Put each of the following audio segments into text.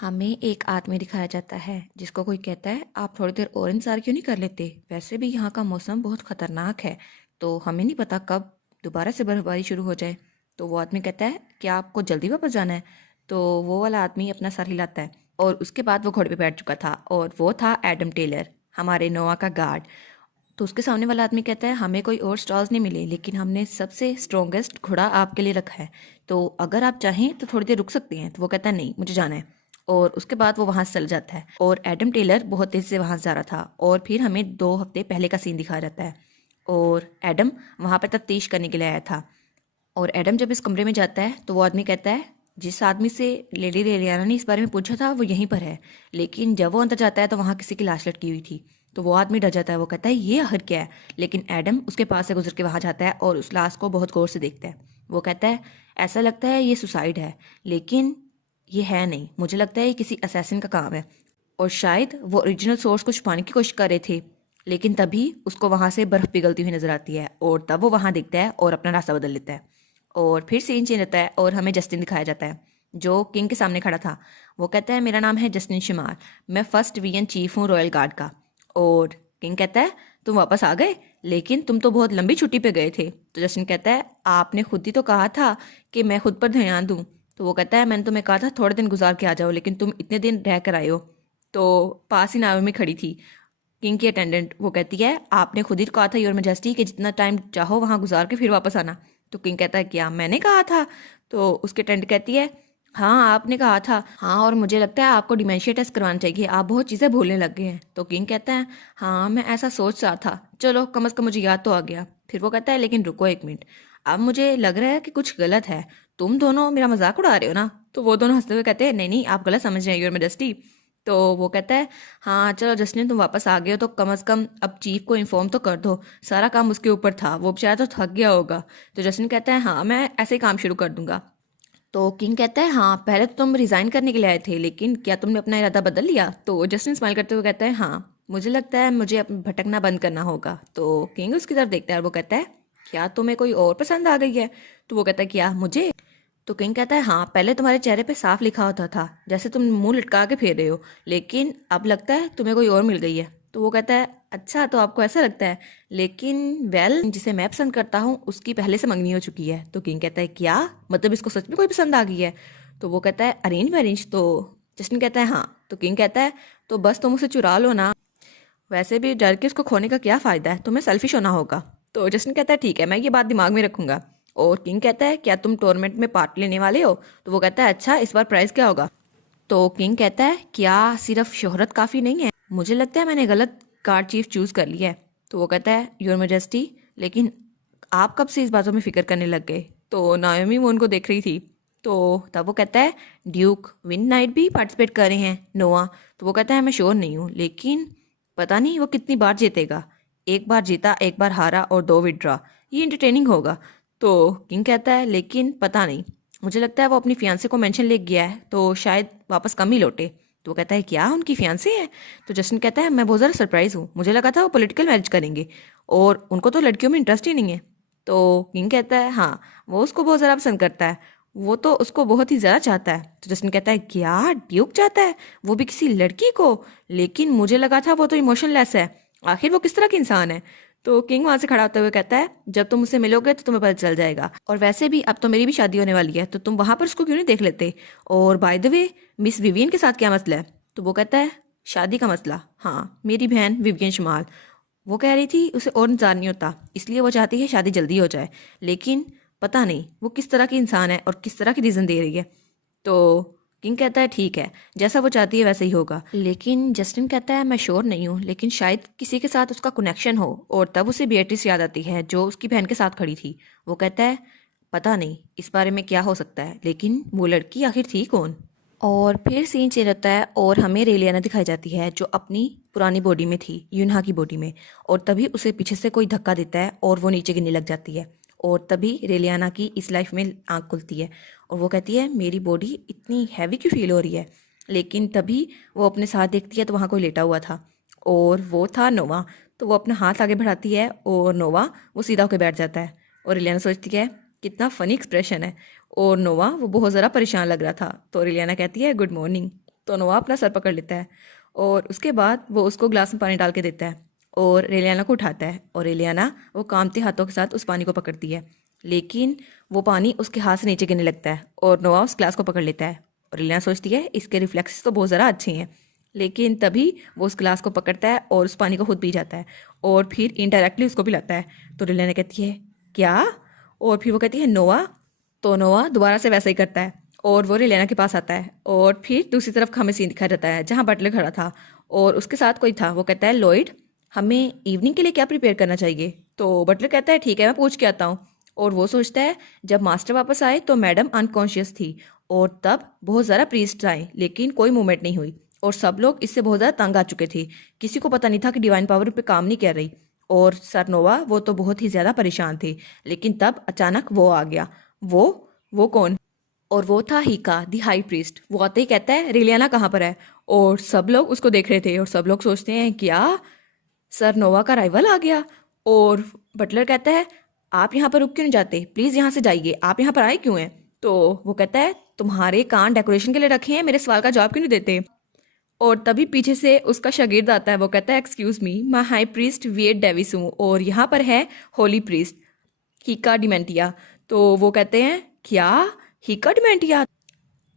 हमें एक आदमी दिखाया जाता है जिसको कोई कहता है आप थोड़ी देर और इंतज़ार क्यों नहीं कर लेते। वैसे भी यहाँ का मौसम बहुत ख़तरनाक है, तो हमें नहीं पता कब दोबारा से बर्फबारी शुरू हो जाए। तो वो आदमी कहता है क्या आपको जल्दी वापस जाना है। तो वो वाला आदमी अपना सर हिलाता है और उसके बाद वो घोड़े पे बैठ चुका था और वो था एडम टेलर, हमारे नोआ का गार्ड। तो उसके सामने वाला आदमी कहता है हमें कोई और स्टॉल्स नहीं मिले, लेकिन हमने सबसे स्ट्रॉन्गेस्ट घोड़ा आपके लिए रखा है, तो अगर आप चाहें तो थोड़ी देर रुक सकते हैं। तो वो कहता है नहीं, मुझे जाना है। और उसके बाद वो वहाँ से चल जाता है और एडम टेलर बहुत तेज़ी से वहाँ से जा रहा था। और फिर हमें 2 हफ्ते पहले का सीन दिखाया जाता है और एडम वहाँ पर तफ्तीश करने के लिए आया था। और एडम जब इस कमरे में जाता है तो वो आदमी कहता है जिस आदमी से लेडी रेलियाना ने इस बारे में पूछा था वो यहीं पर है। लेकिन जब वो अंदर जाता है तो वहाँ किसी की लाश लटकी हुई थी। तो वो आदमी डर जाता है, वो कहता है ये आखिर क्या है। लेकिन एडम उसके पास से गुजर के वहाँ जाता है और उस लाश को बहुत गौर से देखता है। वो कहता है ऐसा लगता है ये सुसाइड है, लेकिन ये है नहीं, मुझे लगता है ये किसी असैसिन का काम है। और शायद वो ओरिजिनल सोर्स को छुपाने की कोशिश कर रहे थे। लेकिन तभी उसको वहाँ से बर्फ़ पिघलती हुई नजर आती है और तब वो वहाँ दिखता है और अपना रास्ता बदल लेता है। और फिर सीन चेंज होता है और हमें जस्टिन दिखाया जाता है जो किंग के सामने खड़ा था। वो कहता है मेरा नाम है जस्टिन शिमार, मैं फर्स्ट वीएन चीफ हूँ रॉयल गार्ड का। और किंग कहता है तुम वापस आ गए, लेकिन तुम तो बहुत लंबी छुट्टी पे गए थे। तो जस्टिन कहता है आपने खुद ही तो कहा था कि मैं खुद पर ध्यान दूँ। तो वो कहता है मैंने तुम्हें कहा था थोड़े दिन गुजार के आ जाओ, लेकिन तुम इतने दिन रह कर आए हो। तो पास ही नाव में खड़ी थी किंग की अटेंडेंट, वो कहती है आपने खुद ही कहा था योर मेजेस्टी कि जितना टाइम चाहो वहाँ गुजार के फिर वापस आना। तो किंग कहता है क्या मैंने कहा था। तो उसकी अटेंडेंट कहती है हाँ आपने कहा था, हाँ और मुझे लगता है आपको डिमेंशिया टेस्ट करवाना चाहिए, आप बहुत चीज़ें भूलने लग गए हैं। तो किंग कहता है हाँ मैं ऐसा सोच रहा था, चलो कम अज़ कम मुझे याद तो आ गया। फिर वो कहता है लेकिन रुको एक मिनट, अब मुझे लग रहा है कि कुछ गलत है, तुम दोनों मेरा मजाक उड़ा रहे हो ना। तो वो दोनों हंसते हुए कहते हैं नहीं नहीं आप गलत समझ रहे हैं योर मेजेस्टी। तो वो कहता है हाँ चलो जस्टिन तुम वापस आ गए हो तो कम अज़ कम अब चीफ को इन्फॉर्म तो कर दो, सारा काम उसके ऊपर था, वो बेचारा तो थक गया होगा। तो जस्टिन कहता है हाँ मैं ऐसे ही काम शुरू कर दूंगा। तो किंग कहता है हाँ पहले तो तुम रिजाइन करने के लिए आए थे, लेकिन क्या तुमने अपना इरादा बदल लिया। तो जस्टिन स्माइल करते हुए कहता है हाँ मुझे लगता है मुझे भटकना बंद करना होगा। तो किंग उसकी तरफ देखता है और वो कहता है क्या तुम्हें कोई और पसंद आ गई है। तो वो कहता है क्या मुझे। तो किंग कहता है हाँ पहले तुम्हारे चेहरे पे साफ लिखा होता था जैसे तुम मुंह लटका के फेर रहे हो, लेकिन अब लगता है तुम्हें कोई और मिल गई है। तो वो कहता है अच्छा तो आपको ऐसा लगता है, लेकिन वेल जिसे मैं पसंद करता हूँ उसकी पहले से मंगनी हो चुकी है। तो किंग कहता है क्या मतलब इसको सच में कोई पसंद आ गई है। तो वो कहता है अरेंज मैरिज। तो जस्टिन कहता है हाँ। तो किंग कहता है तो बस तुम उसे चुरा लो ना, वैसे भी डर के उसको खोने का क्या फ़ायदा है, तुम्हें सेल्फिश होना होगा। तो जस्टिन कहता है ठीक है मैं ये बात दिमाग में रखूंगा। और किंग कहता है क्या तुम टूर्नामेंट में पार्ट लेने वाले हो। तो वो कहता है अच्छा इस बार प्राइस क्या होगा। तो किंग कहता है क्या सिर्फ शोहरत काफ़ी नहीं है, मुझे लगता है मैंने गलत गार्ड चीफ चूज़ कर लिया है। तो वो कहता है योर मेजेस्टी लेकिन आप कब से इस बातों में फिक्र करने लग गए। तो नायोमी वो उनको देख रही थी। तो तब वो कहता है ड्यूक विन नाइट भी पार्टिसिपेट कर रहे हैं नोआ। तो वो कहता है मैं श्योर नहीं हूँ, लेकिन पता नहीं वो कितनी बार जीतेगा, एक बार जीता एक बार हारा और 2 विड्रॉ, ये इंटरटेनिंग होगा। तो किंग कहता है लेकिन पता नहीं, मुझे लगता है वो अपनी फियांसे को मेंशन ले गया है तो शायद वापस कम ही लौटे। तो वो कहता है क्या उनकी फियांसे है। तो जस्टिन कहता है मैं बहुत ज़्यादा सरप्राइज हूँ, मुझे लगा था वो पॉलिटिकल मैरिज करेंगे और उनको तो लड़कियों में इंटरेस्ट ही नहीं है। तो किंग कहता है हाँ वो उसको बहुत ज़्यादा पसंद करता है, वो तो उसको बहुत ही ज़्यादा चाहता है। तो जस्टिन कहता है क्या ड्यूक चाहता है, वो भी किसी लड़की को, लेकिन मुझे लगा था वो तो इमोशनलेस है, आखिर वो किस तरह की इंसान है। तो किंग वहां से खड़ा होते हुए कहता है जब तुम उससे मिलोगे तो तुम्हें पता चल जाएगा, और वैसे भी अब तो मेरी भी शादी होने वाली है तो तुम वहां पर उसको क्यों नहीं देख लेते। और by the way miss Vivian के साथ क्या मसला है। तो वो कहता है शादी का मसला, हाँ मेरी बहन विवियन शमाल, वो कह रही थी उसे और इंतजार नहीं होता इसलिए वो चाहती है शादी जल्दी हो जाए, लेकिन पता नहीं वो किस तरह की इंसान है और किस तरह की रीज़न दे रही है। तो किंग कहता है ठीक है जैसा वो चाहती है वैसे ही होगा, लेकिन जस्टिन कहता है मैं श्योर नहीं हूँ, लेकिन शायद किसी के साथ उसका कनेक्शन हो। और तब उसे बेatrice याद आती है जो उसकी बहन के साथ खड़ी थी। वो कहता है पता नहीं इस बारे में क्या हो सकता है, लेकिन वो लड़की आखिर थी कौन। और फिर सीन चेंज होता है और हमें रेलियाना दिखाई जाती है जो अपनी पुरानी बॉडी में थी, यूनहा की बॉडी में। और तभी उसे पीछे से कोई धक्का देता है और वो नीचे गिरने लग जाती है। और तभी रेलियाना की इस लाइफ में आंख खुलती है और वो कहती है मेरी बॉडी इतनी हैवी क्यों फील हो रही है। लेकिन तभी वो अपने साथ देखती है तो वहाँ कोई लेटा हुआ था और वो था नोवा। तो वो अपना हाथ आगे बढ़ाती है और नोवा वो सीधा होकर बैठ जाता है। और रेलियाना सोचती है कितना फनी एक्सप्रेशन है। और नोवा वो बहुत ज़रा परेशान लग रहा था। तो रेलियाना कहती है गुड मॉर्निंग। तो नोआ अपना सर पकड़ लेता है और उसके बाद वो उसको ग्लास में पानी डाल के देता है और रेलियाना को उठाता है और रेलियाना वो कांपते हाथों के साथ उस पानी को पकड़ती है, लेकिन वो पानी उसके हाथ से नीचे गिरने लगता है और नोआ उस ग्लास को पकड़ लेता है और रेलियाना सोचती है इसके रिफ्लेक्सेस तो बहुत ज़्यादा अच्छे हैं, लेकिन तभी वो उस ग्लास को पकड़ता है और उस पानी को खुद पी जाता है और फिर इनडायरेक्टली उसको पिलाता है। तो रेलियाना कहती है क्या, और फिर वो कहती है नोआ। तो नोआ दोबारा से वैसा ही करता है और वो रेलियाना के पास आता है और फिर दूसरी तरफ हमें सीन दिखाया जाता है जहाँ बटलर खड़ा था और उसके साथ कोई था। वो कहता है लॉयड, हमें इवनिंग के लिए क्या प्रिपेयर करना चाहिए। तो बटलर कहता है ठीक है मैं पूछ के आता हूँ। और वो सोचता है जब मास्टर वापस आए तो मैडम अनकॉन्शियस थी और तब बहुत ज़्यादा प्रीस्ट आए लेकिन कोई मूवमेंट नहीं हुई और सब लोग इससे बहुत ज़्यादा तंग आ चुके थे, किसी को पता नहीं था कि डिवाइन पावर पे काम नहीं कर रही और सर नोवा वो तो बहुत ही ज़्यादा परेशान थे। लेकिन तब अचानक वो आ गया। वो कौन? और वो था हीका दी हाई प्रीस्ट। वो आते ही कहता है रेलियाना कहाँ पर है, और सब लोग उसको देख रहे थे और सब लोग सोचते हैं क्या सर नोवा का राइवल आ गया। और बटलर कहता है आप यहाँ पर रुक क्यों नहीं जाते, प्लीज़ यहाँ से जाइए, आप यहाँ पर आए क्यों हैं। तो वो कहता है तुम्हारे कान डेकोरेशन के लिए रखे हैं, मेरे सवाल का जवाब क्यों नहीं देते। और तभी पीछे से उसका शागिर्द आता है। वो कहता है एक्सक्यूज मी, मैं हाई प्रीस्ट विएट डेविस हूँ और यहाँ पर है होली प्रीस्ट हीका डिमेंटिया। तो वो कहते हैं क्या हीका डिमेंटिया।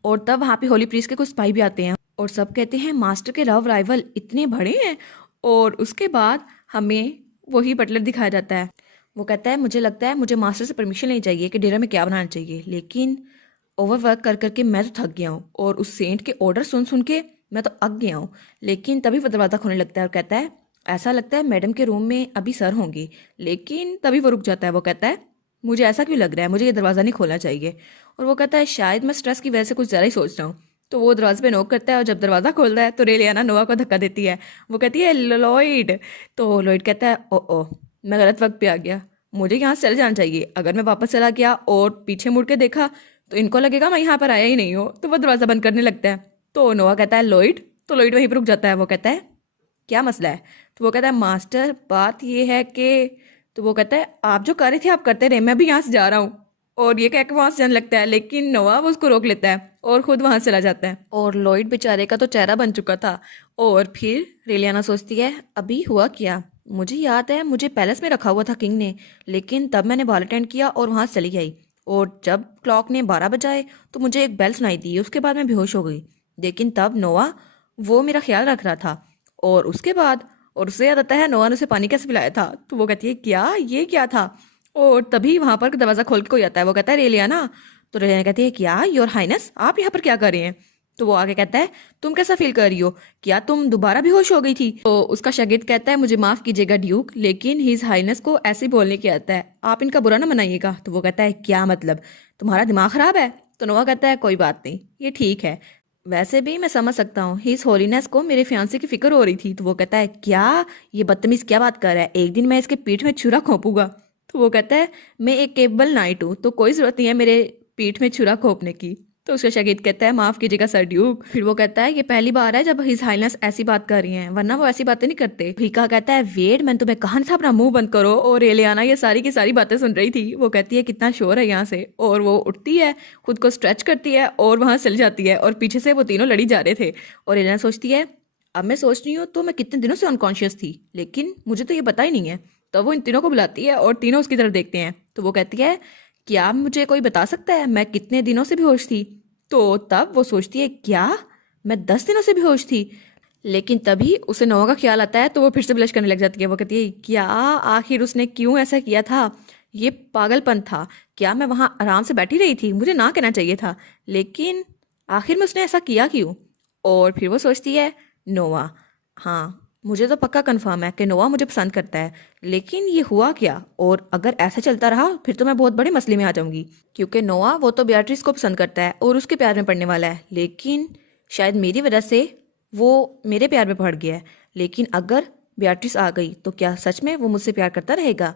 और तब वहाँ पे होली प्रीस्ट के कुछ सिपाही भी आते हैं और सब कहते हैं मास्टर के लव राइवल इतने बड़े हैं। और उसके बाद हमें वही बटलर दिखाया जाता है। वो कहता है मुझे लगता है मुझे मास्टर से परमिशन लेनी चाहिए कि डिनर में क्या बनाना चाहिए, लेकिन ओवरवर्क कर करके मैं तो थक गया हूँ और उस सेंट के ऑर्डर सुन सुन के मैं तो अक गया हूँ। लेकिन तभी वो दरवाज़ा खोलने लगता है और कहता है ऐसा लगता है मैडम के रूम में अभी सर होंगे। लेकिन तभी वो रुक जाता है। वो कहता है मुझे ऐसा क्यों लग रहा है, मुझे ये दरवाज़ा नहीं खोलना चाहिए। और वो कहता है शायद मैं स्ट्रेस की वजह से कुछ ज़्यादा ही सोच रहा हूँ। तो वो दरवाजे पे नॉक करता है और जब दरवाज़ा खोलता है तो रेलियाना नोआ को धक्का देती है। वो कहती है लॉयड। तो लॉयड कहता है ओ मैं गलत वक्त पे आ गया, मुझे यहाँ से चले जाना चाहिए। अगर मैं वापस चला गया और पीछे मुड़ के देखा तो इनको लगेगा मैं यहाँ पर आया ही नहीं हूँ। तो वो दरवाज़ा बंद करने लगता है। तो नोआ कहता है लॉयड। तो लॉयड वहीं पर रुक जाता है। वो कहता है क्या मसला है। तो वो कहता है मास्टर बात ये है कि, तो वो कहता है आप जो कर रहे थे आप करते रहे, मैं भी यहाँ से जा रहा हूँ। और ये कह के वहाँ से जाने लगता है, लेकिन नोआ वो उसको रोक लेता है और खुद वहाँ से चला जाता है। और लॉयड बेचारे का तो चेहरा बन चुका था। और फिर रेलियाना सोचती है अभी हुआ क्या, मुझे याद है मुझे पैलेस में रखा हुआ था किंग ने, लेकिन तब मैंने बॉल अटेंड किया और वहाँ से चली आई। और जब क्लॉक ने 12 बजाए तो मुझे एक बेल सुनाई दी, उसके बाद मैं बेहोश हो गई। लेकिन तब नोआ वो मेरा ख्याल रख रहा था। और उसके बाद और उससे याद आता है नोआ ने उसे पानी कैसे पिलाया था। तो वो कहती है क्या ये क्या था। और तभी वहां पर दरवाजा खोल के कोई आता है। वो कहता है रेलियाना। तो रेलियाना कहती है क्या योर हाइनेस आप यहाँ पर क्या कर रहे हैं। तो वो आगे कहता है तुम कैसा फील कर रही हो, क्या तुम दोबारा बेहोश हो गई थी। तो उसका शागिर्द कहता है मुझे माफ कीजिएगा ड्यूक, लेकिन हिज हाइनेस को ऐसे बोलने की आता है, आप इनका बुरा ना मनाइएगा। तो वो कहता है क्या मतलब, तुम्हारा दिमाग खराब है। तो नोआ कहता है कोई बात नहीं, ये ठीक है, वैसे भी मैं समझ सकता हूँ हिज होलीनेस को मेरे फियांसे की फिक्र हो रही थी। तो वो कहता है क्या ये बदतमीज क्या बात कर रहा है, एक दिन मैं इसके पीठ में छुरा खोपूंगा। तो वो कहता है मैं एक केपेबल नाइट हूँ तो कोई जरूरत नहीं है मेरे पीठ में छुरा खोपने की। तो उसका शागिर्द कहता है माफ कीजिएगा सर ड्यूक। फिर वो कहता है ये पहली बार है जब हिज हाइनेस ऐसी बात कर रही हैं, वरना वो ऐसी बातें नहीं करते। भीका कहता है वेट मैंने तुम्हें कहा था अपना मुंह बंद करो। और एलियाना ये सारी की सारी बातें सुन रही थी। वो कहती है कितना शोर है यहाँ से, और वो उठती है, खुद को स्ट्रेच करती है और वहां चली जाती है। और पीछे से वो तीनों लड़ी जा रहे थे। और एलियाना सोचती है अब मैं सोच रही हूँ तो मैं कितने दिनों से अनकॉन्शियस थी, लेकिन मुझे तो ये पता ही नहीं है। तो वो इन तीनों को बुलाती है और तीनों उसकी तरफ देखते हैं। तो वो कहती है क्या मुझे कोई बता सकता है मैं कितने दिनों से बेहोश थी। तो तब वो सोचती है क्या मैं 10 दिनों से बेहोश थी। लेकिन तभी उसे नोआ का ख्याल आता है तो वो फिर से ब्लश करने लग जाती है। वो कहती है क्या आखिर उसने क्यों ऐसा किया था, ये पागलपन था, क्या मैं वहां आराम से बैठी रही थी, मुझे ना कहना चाहिए था, लेकिन आखिर में उसने ऐसा किया क्यों। और फिर वो सोचती है नोआ, हाँ मुझे तो पक्का कंफर्म है कि नोआ मुझे पसंद करता है, लेकिन ये हुआ क्या, और अगर ऐसा चलता रहा फिर तो मैं बहुत बड़े मसले में आ जाऊंगी, क्योंकि नोआ वो तो बेatrice को पसंद करता है और उसके प्यार में पड़ने वाला है, लेकिन शायद मेरी वजह से वो मेरे प्यार में पड़ गया है। लेकिन अगर बेatrice आ गई तो क्या सच में वो मुझसे प्यार करता रहेगा।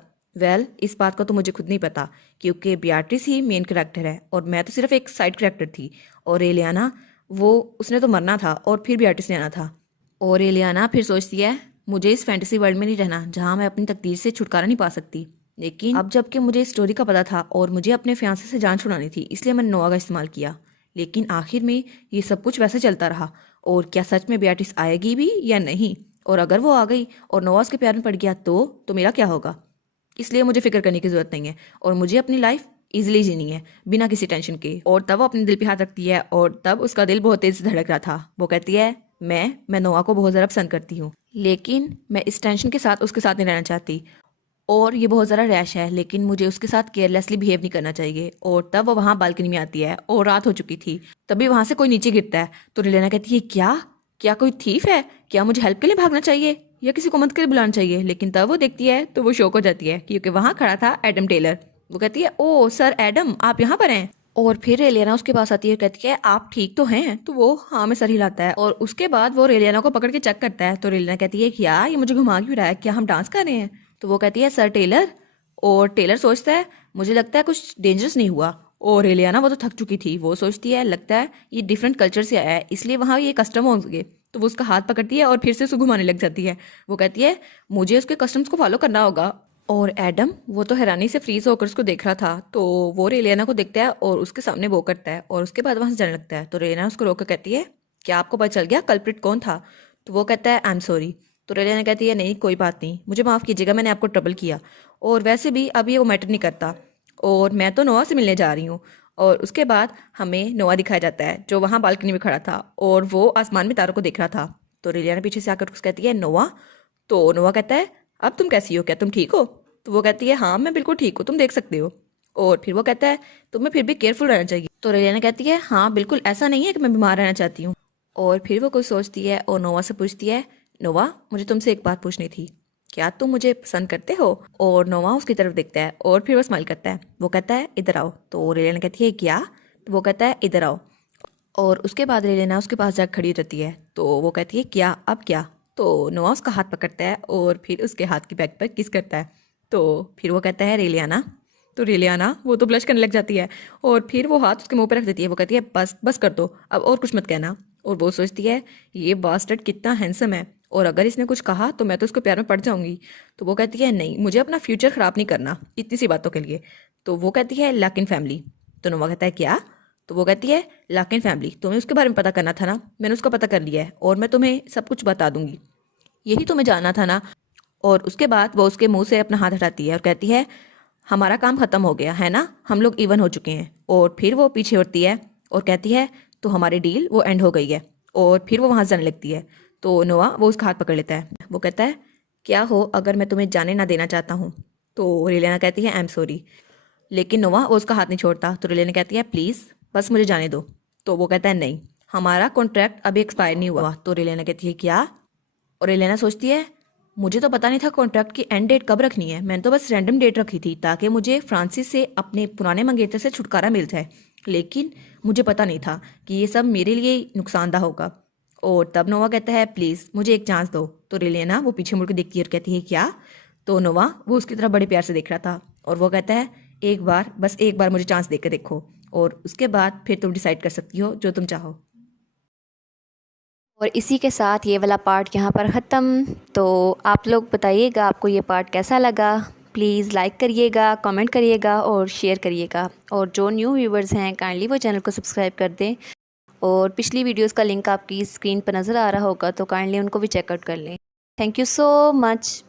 इस बात का तो मुझे खुद नहीं पता, क्योंकि बेatrice ही मेन कैरेक्टर है और मैं तो सिर्फ एक साइड कैरेक्टर थी। और एलियाना वो उसने तो मरना था और फिर बेatrice ने आना था। और एलियाना फिर सोचती है मुझे इस फैंटेसी वर्ल्ड में नहीं रहना जहाँ मैं अपनी तकदीर से छुटकारा नहीं पा सकती। लेकिन अब जबकि मुझे इस स्टोरी का पता था और मुझे अपने फियांसे से जान छुड़ानी थी, इसलिए मैंने नोआ का इस्तेमाल किया। लेकिन आखिर में ये सब कुछ वैसे चलता रहा। और क्या सच में बेatrice आएगी भी या नहीं? और अगर वो आ गई और नोआ उसके प्यार में पड़ गया तो मेरा क्या होगा? इसलिए मुझे फिक्र करने की जरूरत नहीं है और मुझे अपनी लाइफ इजीली जीनी है बिना किसी टेंशन के। और तब वो अपने दिल पे हाथ रखती है और तब उसका दिल बहुत तेज से धड़क रहा था। वो कहती है मैं नोआ को बहुत ज़्यादा पसंद करती हूँ, लेकिन मैं इस टेंशन के साथ उसके साथ नहीं रहना चाहती। और ये बहुत ज़्यादा रैश है, लेकिन मुझे उसके साथ केयरलेसली बिहेव नहीं करना चाहिए। और तब वो वहाँ बालकनी में आती है और रात हो चुकी थी। तभी वहाँ से कोई नीचे गिरता है तो रिलेना कहती है क्या क्या कोई थीफ है? क्या मुझे हेल्प के लिए भागना चाहिए या किसी को मदद के लिए बुलाना चाहिए? लेकिन तब वो देखती है तो वो शॉक हो जाती है क्योंकि वहाँ खड़ा था एडम टेलर। वो कहती है ओ सर एडम, आप यहाँ पर हैं? और फिर रेलियाना उसके पास आती है और कहती है आप ठीक तो हैं? तो वो हाँ में सर हिलाता है और उसके बाद वो रेलियाना को पकड़ के चेक करता है। तो रेलियाना कहती है क्या ये मुझे घुमा क्यों रहा है? क्या हम डांस कर रहे हैं? तो वो कहती है सर टेलर। और टेलर सोचता है मुझे लगता है कुछ डेंजरस नहीं हुआ। और रेलियाना वो तो थक चुकी थी, वो सोचती है लगता है ये डिफरेंट कल्चर से आया है इसलिए वहाँ ये कस्टम होंगे। तो वो उसका हाथ पकड़ती है और फिर से उसको घुमाने लग जाती है। वो कहती है मुझे उसके कस्टम्स को फॉलो करना होगा। और एडम वो तो हैरानी से फ्रीज होकर उसको देख रहा था। तो वो रेलियाना को देखता है और उसके सामने वो करता है और उसके बाद वहां से जाने लगता है। तो रेलियाना उसको रोक कर कहती है क्या आपको पता चल गया कल्प्रिट कौन था? तो वो कहता है आई एम सॉरी। तो रेलियाना कहती है नहीं कोई बात नहीं, मुझे माफ़ कीजिएगा, मैंने आपको ट्रबल किया। और वैसे भी अब ये वो मैटर नहीं करता और मैं तो नोआ से मिलने जा रही हूँ। और उसके बाद हमें नोआ दिखाया जाता है जो वहाँ बालकनी में खड़ा था और वो आसमान में तारों को देख रहा था। तो रेलियाना पीछे से आकर उसको कहती है नोआ। तो नोआ कहता है अब तुम कैसी हो, क्या तुम ठीक हो? तो वो कहती है हाँ मैं बिल्कुल ठीक हूँ, तुम देख सकते हो। और फिर वो कहता है तुम्हें फिर भी केयरफुल रहना चाहिए। तो रेलियाना कहती है हाँ बिल्कुल, ऐसा नहीं है कि मैं बीमार रहना चाहती हूँ। और फिर वो कुछ सोचती है और नोवा से पूछती है नोवा मुझे तुमसे एक बात पूछनी थी, क्या तुम मुझे पसंद करते हो? और नोवा उसकी तरफ देखता है और फिर वो स्माइल करता है। वो कहता है इधर आओ। तो रेलियाना कहती है क्या? तो वो कहता है इधर आओ। और उसके बाद रेलियाना उसके पास जाकर खड़ी रहती है। तो वो कहती है क्या अब क्या? तो नोआ उसका हाथ पकड़ता है और फिर उसके हाथ की बैक पर किस करता है। तो फिर वो कहता है रेलियाना। तो रेलियाना वो तो ब्लश करने लग जाती है और फिर वो हाथ उसके मुंह पर रख देती है। वो कहती है बस बस कर दो, अब और कुछ मत कहना। और वो सोचती है ये बास्टर्ड कितना हैंडसम है और अगर इसने कुछ कहा तो मैं तो उसको प्यार में पड़ जाऊंगी। तो वो कहती है नहीं, मुझे अपना फ्यूचर ख़राब नहीं करना इतनी सी बातों के लिए। तो वो कहती है लक इन फैमिली। तो नोवा कहता है क्या? तो वो कहती है लक इन फैमिली, तुम्हें उसके बारे में पता करना था ना, मैंने उसका पता कर लिया है और मैं तुम्हें सब कुछ बता दूंगी, यही तुम्हें जानना था ना। और उसके बाद वो उसके मुंह से अपना हाथ हटाती है और कहती है हमारा काम खत्म हो गया है ना, हम लोग इवन हो चुके हैं। और फिर वो पीछे उठती है और कहती है तो हमारी डील वो एंड हो गई है। और फिर वो वहाँ से जाने लगती है। तो नोआ वो उसका हाथ पकड़ लेता है। वो कहता है क्या हो अगर मैं तुम्हें जाने ना देना चाहता हूँ? तो रेलियाना कहती है आई एम सॉरी। लेकिन नोआ वो उसका हाथ नहीं छोड़ता। तो रेलियाना कहती है प्लीज़ बस मुझे जाने दो। तो वो कहता है नहीं, हमारा कॉन्ट्रैक्ट अभी एक्सपायर नहीं हुआ। तो रेलियाना कहती है क्या? और एलेना सोचती है मुझे तो पता नहीं था कॉन्ट्रैक्ट की एंड डेट कब रखनी है, मैंने तो बस रैंडम डेट रखी थी ताकि मुझे फ्रांसिस से अपने पुराने मंगेतर से छुटकारा मिल जाए। लेकिन मुझे पता नहीं था कि ये सब मेरे लिए नुकसानदा होगा। और तब नोवा कहता है प्लीज़ मुझे एक चांस दो। तो रेलियाना वो पीछे मुड़ के देखती है और कहती है क्या? तो नोवा वो उसकी तरफ बड़े प्यार से देख रहा था और वो कहता है एक बार, बस एक बार मुझे चांस दे के देखो और उसके बाद फिर तुम डिसाइड कर सकती हो जो तुम चाहो। और इसी के साथ ये वाला पार्ट यहाँ पर ख़त्म। तो आप लोग बताइएगा आपको ये पार्ट कैसा लगा। प्लीज़ लाइक करिएगा, कमेंट करिएगा और शेयर करिएगा। और जो न्यू व्यूवर्स हैं काइंडली वो चैनल को सब्सक्राइब कर दें। और पिछली वीडियोस का लिंक आपकी स्क्रीन पर नज़र आ रहा होगा तो काइंडली उनको भी चेकआउट कर लें। Thank you so much.